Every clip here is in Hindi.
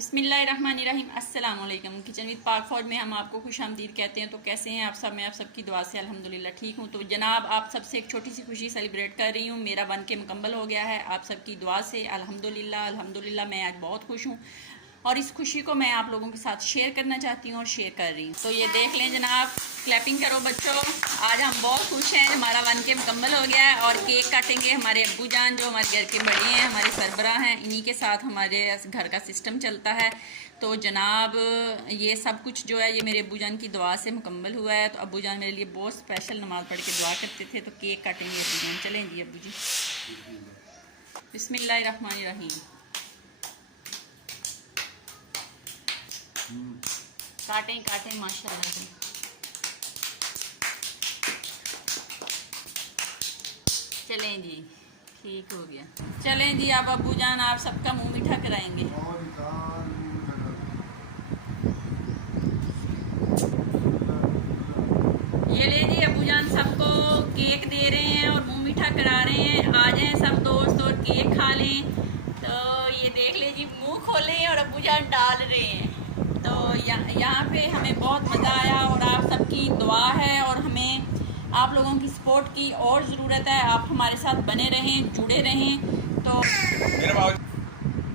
बिस्मिल्लाहिर्रहमानिर्रहीम अस्सलाम वालेकुम। किचन विद पाक फौज में हम आपको खुशामदीद कहते हैं। तो कैसे हैं आप सब? मैं आप सबकी दुआ से अल्हम्दुलिल्लाह ठीक हूँ। तो जनाब, आप सबसे एक छोटी सी खुशी सेलिब्रेट कर रही हूँ। मेरा बन के मुकम्मल हो गया है आप सबकी दुआ से। अल्हम्दुलिल्लाह मैं आज बहुत खुश हूँ और इस खुशी को मैं आप लोगों के साथ शेयर करना चाहती हूँ और शेयर कर रही हूँ। तो ये देख लें जनाब, क्लैपिंग करो बच्चों। आज हम बहुत खुश हैं, हमारा बन के मुकम्मल हो गया है और केक काटेंगे हमारे अब्बू जान, जो हमारे घर के बड़े हैं, हमारे सरबराह हैं। इन्हीं के साथ हमारे घर का सिस्टम चलता है। तो जनाब, ये सब कुछ जो है ये मेरे अब्बू जान की दुआ से मुकम्मल हुआ है। तो अब्बू जान मेरे लिए बहुत स्पेशल नमाज़ पढ़ के दुआ करते थे। तो केक काटेंगे अब्बू जान। चलें जी अब्बू जी, बिस्मिल्लाहिर्रहमानिर्रहीम। काटें काटें माशाल्लाह से। चलें जी, ठीक हो गया। चलें जी, अब अब्बू जान आप सबका मुंह मीठा कराएंगे। ये ले जी, अब्बू जान सबको केक दे रहे हैं और मुंह मीठा करा रहे हैं। आ जाएं सब दोस्त और केक खा लें। तो ये देख ले जी, मुंह खोलें और अब्बू जान डाल रहे हैं। तो यहाँ पे हमें बहुत मज़ा आया और आप सबकी दुआ है और हमें आप लोगों की सपोर्ट की और ज़रूरत है। आप हमारे साथ बने रहें, जुड़े रहें।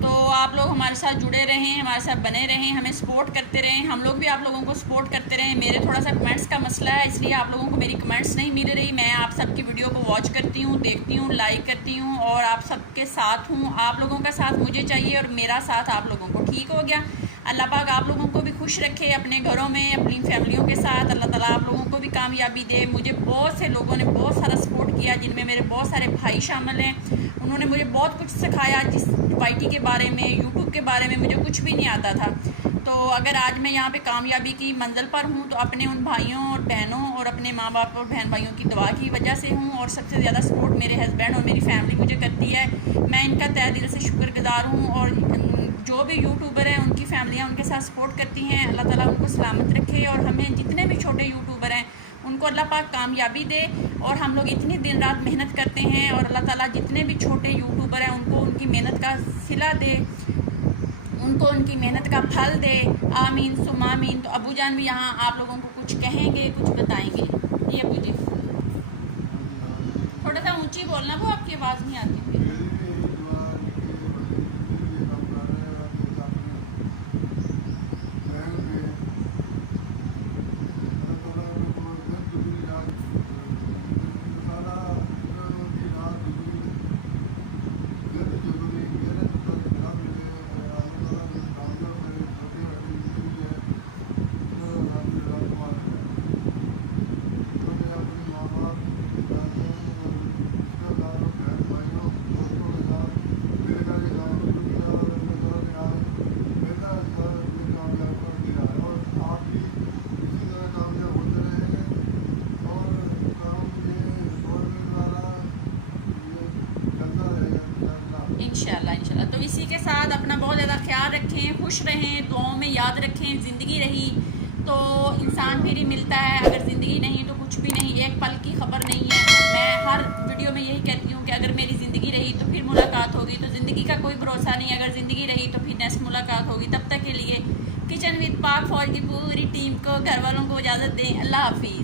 तो आप लोग हमारे साथ जुड़े रहें, हमारे साथ बने रहें, हमें सपोर्ट करते रहें, हम लोग भी आप लोगों को सपोर्ट करते रहें। मेरे थोड़ा सा कमेंट्स का मसला है, इसलिए आप लोगों को मेरी कमेंट्स नहीं मिल रही। मैं आप सबकी वीडियो को वॉच करती हूँ, देखती हूँ, लाइक करती हूँ और आप सबके साथ हूँ। आप लोगों का साथ मुझे चाहिए और मेरा साथ आप लोगों को। ठीक हो गया। अल्लाह पाक आप लोगों को भी खुश रखे अपने घरों में, अपनी फैमिलियों के साथ। अल्लाह ताला आप लोगों को भी कामयाबी दे। मुझे बहुत से लोगों ने बहुत सारा सपोर्ट किया, जिनमें मेरे बहुत सारे भाई शामिल हैं। उन्होंने मुझे बहुत कुछ सिखाया, जिस वाईटी के बारे में, यूट्यूब के बारे में मुझे कुछ भी नहीं आता था। तो अगर आज मैं यहाँ पे कामयाबी की मंजिल पर हूँ तो अपने उन भाइयों और बहनों और अपने माँ बाप और बहन भाइयों की दुआ की वजह से हूँ। और सबसे ज़्यादा सपोर्ट मेरे हस्बैंड और मेरी फैमिली मुझे करती है। मैं इनका तहे दिल से शुक्रगुजार हूँ। और जो भी यूट्यूबर हैं उनकी फैमिलियाँ उनके साथ सपोर्ट करती हैं। अल्लाह ताला उनको सलामत रखे और हमें जितने भी छोटे यूट्यूबर हैं उनको अल्लाह पाक कामयाबी दे। और हम लोग इतनी दिन रात मेहनत करते हैं और अल्लाह ताला जितने भी छोटे यूट्यूबर हैं उनको उनकी मेहनत का सिला दे, उनको उनकी मेहनत का फल दे। आमीन सुम आमीन। तो अबू जान भी यहाँ आप लोगों को कुछ कहेंगे, कुछ बताएंगे। ये अबू जी थोड़ा सा ऊंची बोलना, वो आपकी आवाज़ नहीं आती। इंशाल्लाह। तो इसी के साथ अपना बहुत ज़्यादा ख्याल रखें, खुश रहें, दुआओं में याद रखें। ज़िंदगी रही तो इंसान फिर ही मिलता है, अगर ज़िंदगी नहीं तो कुछ भी नहीं। एक पल की खबर नहीं है। मैं हर वीडियो में यही कहती हूँ कि अगर मेरी ज़िंदगी रही तो फिर मुलाकात होगी। तो ज़िंदगी का कोई भरोसा नहीं, अगर ज़िंदगी रही तो फिर नेक्स्ट मुलाकात होगी। तब तक के लिए किचन विद पाक फौज की पूरी टीम को, घर वालों को इजाज़त दें। अल्लाह हाफिज़।